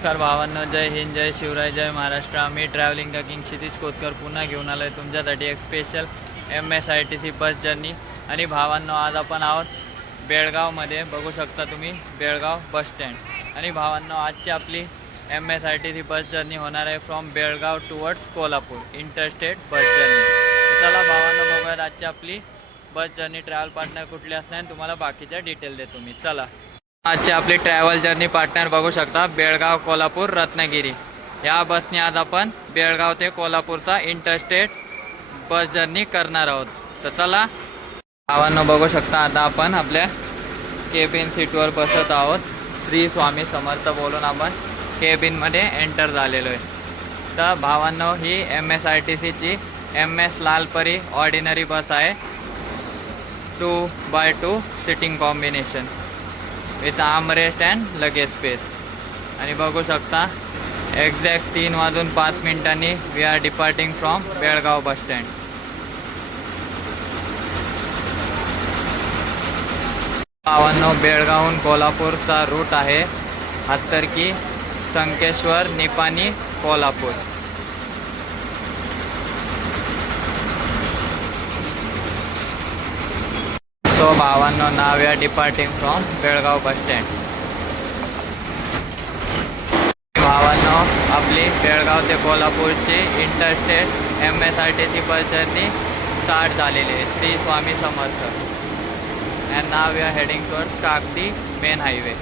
नमस्कार भावांनो, जय हिंद, जय शिवराय, जय महाराष्ट्र. आम्ही ट्रॅव्हलिंग का किंग क्षितिज कोतकर पुन्हा घेऊन आलो आहे तुमच्यासाठी एक स्पेशल MSITC बस जर्नी. आणि भावांनो, आज आपण आहोत बेळगावमध्ये. बघू शकता तुम्ही बेळगाव बस स्टँड. आणि भावांनो, आजची आपली MSITC बस जर्नी होणार आहे फ्रॉम बेळगाव टुवर्ड्स कोल्हापूर इंटरस्टेट बस जर्नी. चला भावांनो, बघूयात आजची आपली बस जर्नी. ट्रॅव्हल पार्टनर कुठले असणार तुम्हाला बाकीच्या डिटेल देतो मी. चला, आजची आपली ट्रॅव्हल जर्नी पार्टनर बघू शकता बेळगाव कोल्हापूर रत्नागिरी. या बसने आज आपण बेळगाव ते कोल्हापूरचा इंटरस्टेट बस जर्नी करणार आहोत. तर चला भावांनो, बघू शकता आता आपण आपल्या केबिन सीटवर बसत आहोत. श्री स्वामी समर्थ बोलून आपण केबिनमध्ये एंटर झालेलो आहे. तर भावांनो, ही MSITCची MS लालपरी ऑर्डिनरी बस आहे. 2x2 seating combination with armrest and luggage space. आणि बघू शकता exact 3:05 we are departing from Belgaum bus stand. भावांनो, बेळगावहून कोल्हापूरचा रूट आहे हत्तरकी, संकेश्वर, निपाणी, कोल्हापूर. तो भावांनो, now we are departing from Belgaum bus stand. भावांनो, आपली बेळगाव ते कोल्हापूरची interstate MSITC bus journey start झालेली आहे. Shri Swami Samarth. And now we are heading towards Kagadi main highway.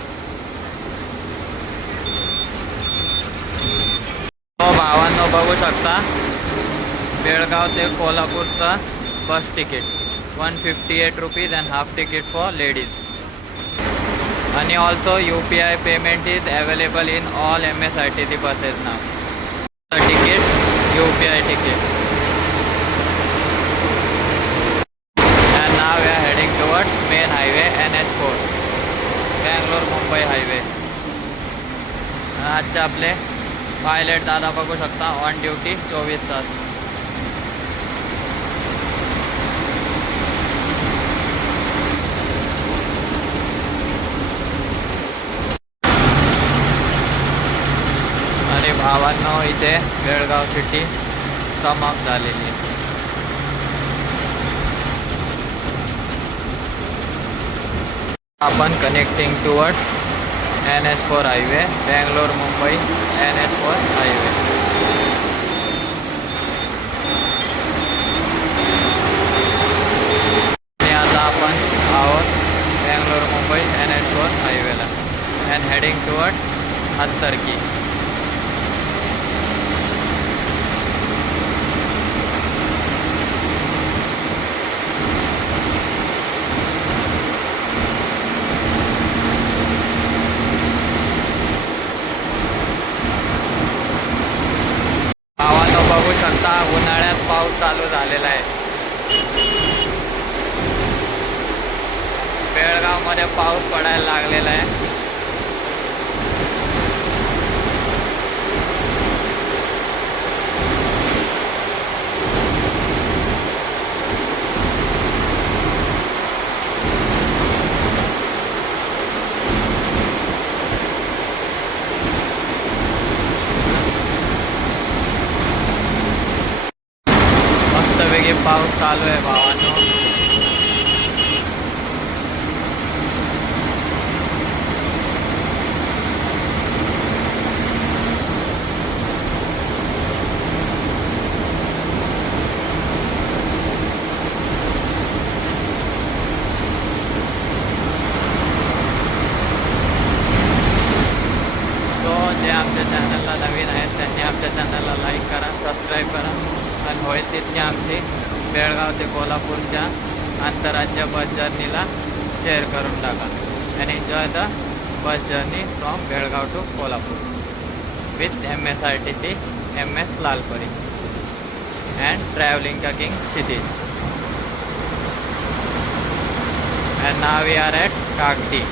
तो भावांनो, बघू शकता बेळगाव ते कोल्हापूरचा bus ticket 158 rupees and half ticket for ladies. And also UPI payment is available in all MSITC buses now. The ticket, UPI ticket. And now we are heading towards main highway NH4, Bangalore Mumbai highway. आजचे आपले पायलट दादा बघू शकता on duty 24 तास. आणि भावांनो, इथे बेळगाव सिटी समाप्त झालेली आहे. आपण connecting towards NH4 highway, Bangalore Mumbai NH4 highway. आणि आता आपण आहोत बँगलोर मुंबई NH4 हायवेला अँड हेडिंग टुवर्ड्स हत्तरकी. बघू शकता उन्हाळ्यात पाऊस चालू झालेला आहे. बेळगावमध्ये पाऊस पडायला लागलेला आहे. मस्तपैकी पाऊस चालू आहे भावांनो. जे आमच्या चॅनलला नवीन आहेत त्यांनी आमच्या चॅनलला लाईक करा, सबस्क्राईब करा. आणि होईल तितकी आमची बेळगाव ते कोल्हापूरच्या आंतरराज्य बस जर्नीला शेअर करून टाका. And enjoy the bus journey from Belgaum to Kolhapur with MSITC MS Lalpari and travelling का king Kshitij. And now we are at Kagadi.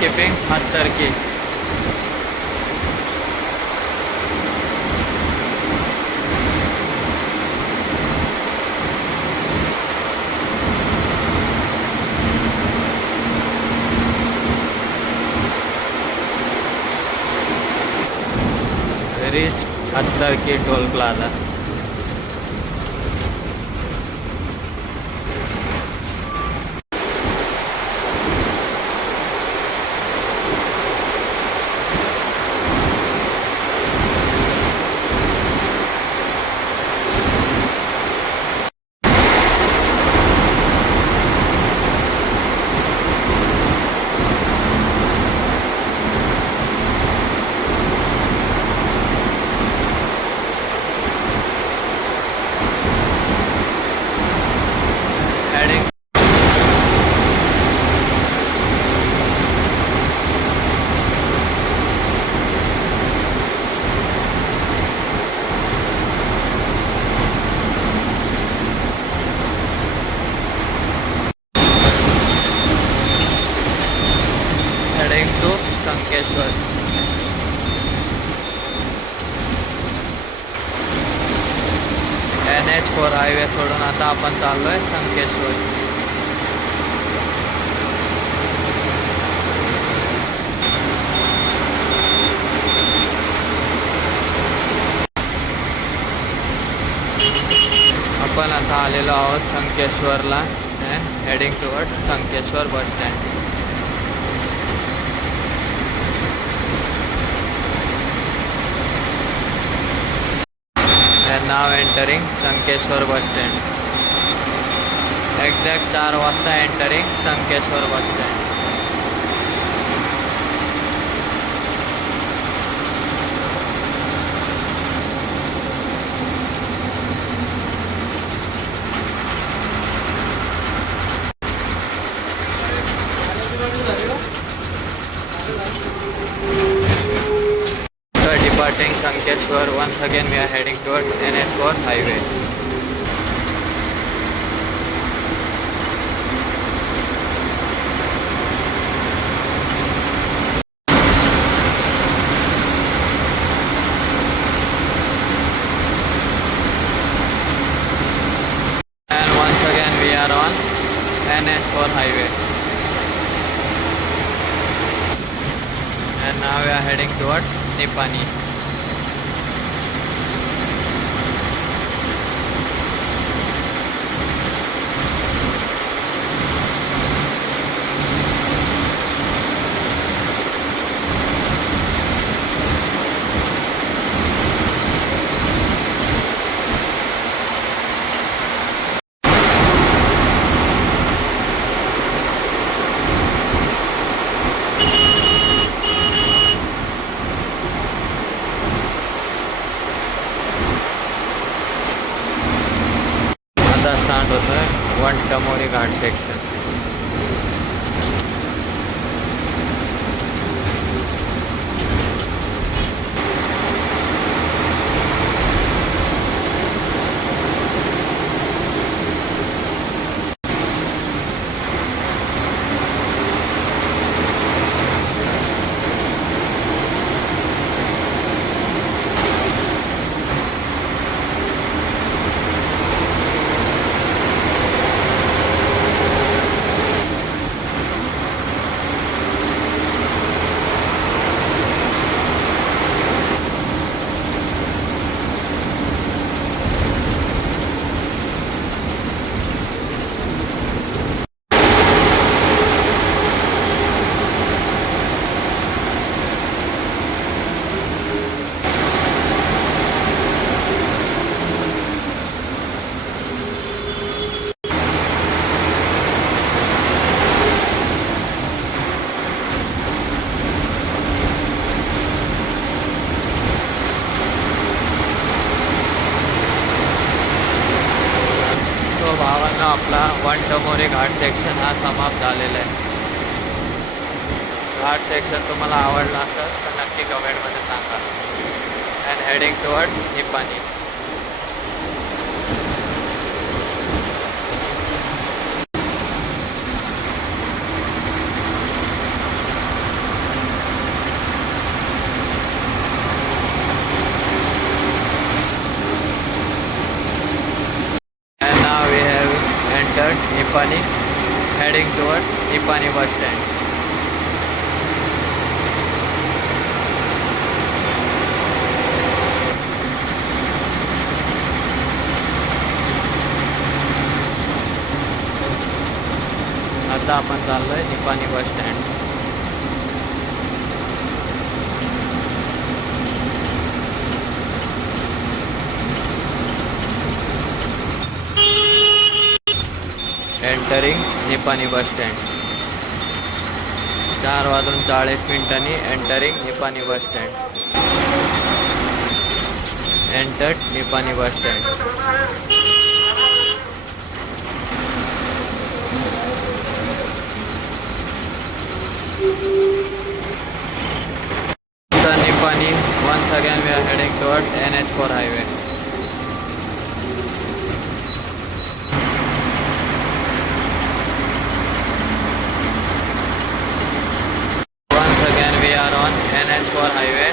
keeping Hattarki. Reach Hattarki Toll Plaza. Heading to Sankeshwar. NH4 highway सोडून आता आपण चाललोय संकेश्वर. आपण आता आलेलो आहोत संकेश्वरला. Heading toward Sankeshwar bus stand. And now entering Sankeshwar bus stand. Exact 4 वाजता entering Sankeshwar bus stand. Departing Sankeshwar, once again we are heading toward NH4 highway. And once again we are on NH4 highway. And now we are heading towards Nipani. Start होतं आहे वंटमोरी घाट सेक्शन. भावांना आपला वंटमोरी घाट सेक्शन हा समाप्त झालेला आहे. घाट सेक्शन तुम्हाला आवडला असेल तर नक्की कमेंटमध्ये सांगा. And heading toward Nipani. Nipani bus stand. आता आपण चाललोय Nipani bus stand. Entering Nipani bus stand. 4:40 एंटरिंग Nipani bus stand. Entered Nipani bus stand. Nipani, once again we are heading towards NH4 highway. Once again we are on NH4 highway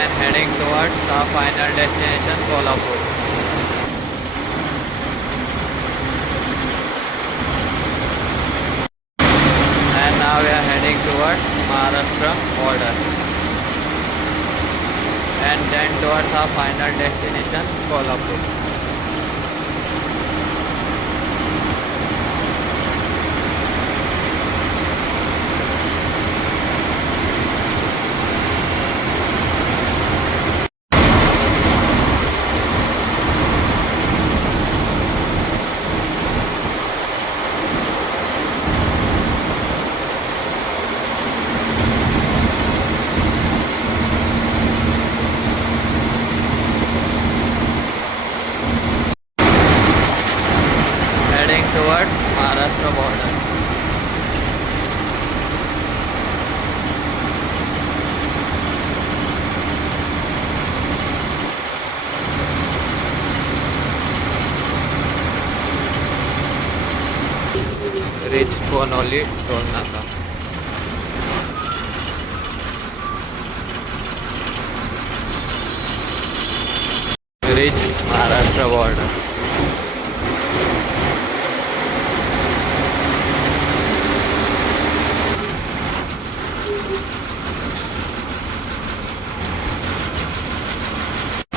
and heading towards our final destination Kolhapur. And now we are heading towards Maharashtra border. And then towards our final destination Kolhapur. Towards Maharashtra border. Reach Konoli toll naka. Reach Maharashtra border.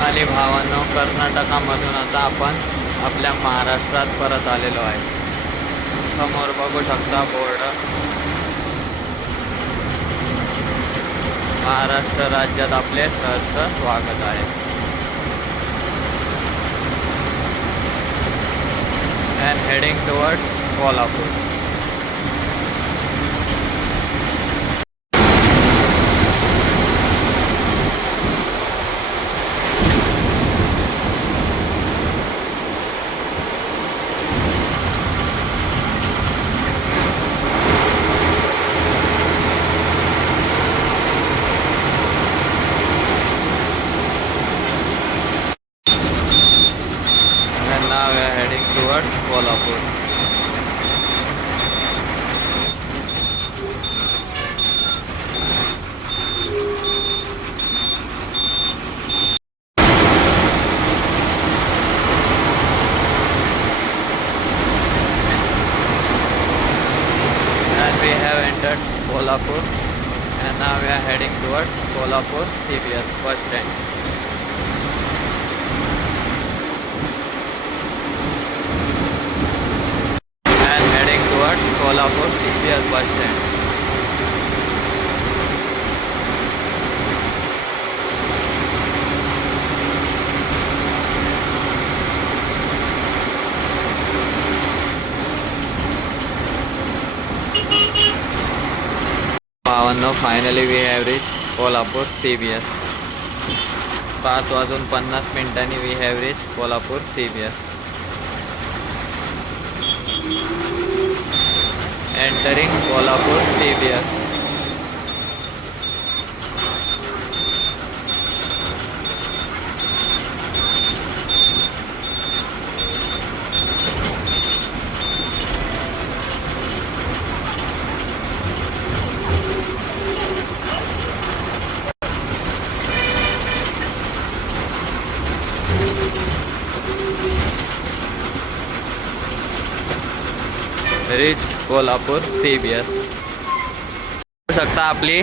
आणि भावांनो, कर्नाटकामधून आता आपण आपल्या महाराष्ट्रात परत आलेलो आहे. समोर बघू शकता बोर्ड. महाराष्ट्र राज्यात आपले सहर्ष स्वागत आहे. And heading towards Kolhapur. Now we are heading towards Kolhapur. And we have entered Kolhapur, and now we are heading towards Kolhapur CBS bus stand. Kolhapur CBS bus stand. Now finally we have reached Kolhapur CBS. 5:50 we have reached Kolhapur CBS. Entering Kolhapur CBS. Reached Kolhapur CBS. बघू शकता आपली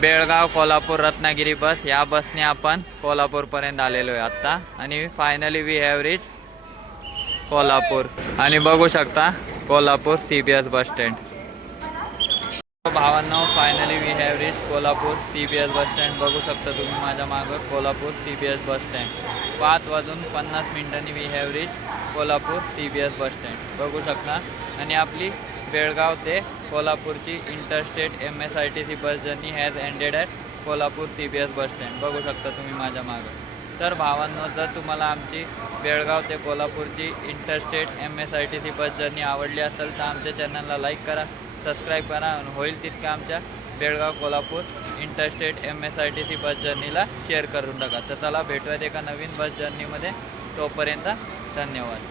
बेळगाव कोल्हापूर रत्नागिरी बस, या बसने आपण कोल्हापूरपर्यंत आलेलो आहे आत्ता. आणि finally we have reach Kolhapur. आणि बघू शकता कोल्हापूर CBS बस स्टँड. भावांनो, finally we have reach Kolhapur CBS bus stand. बघू शकता तुम्ही माझ्या मागं Kolhapur CBS bus stand. 5:50 we have reach Kolhapur CBS bus stand. बघू शकता. आणि आपली बेळगाव ते कोल्हापूरची interstate MSRTC bus journey has ended at Kolhapur CBS bus stand. बघू शकता तुम्ही माझ्या मागं. तर भावांनो, जर तुम्हाला आमची बेळगाव ते कोल्हापूरची इंटरस्टेट MSRTC बस जर्नी आवडली असेल तर आमच्या चॅनलला लाईक करा, सबस्क्राईब करा आणि होईल तितकं आमच्या बेळगाव कोल्हापूर इंटरस्टेट MSRTC बस जर्नीला शेअर करून टाका. तर चला भेटूयात एका नवीन बस जर्नीमध्ये. तोपर्यंत धन्यवाद.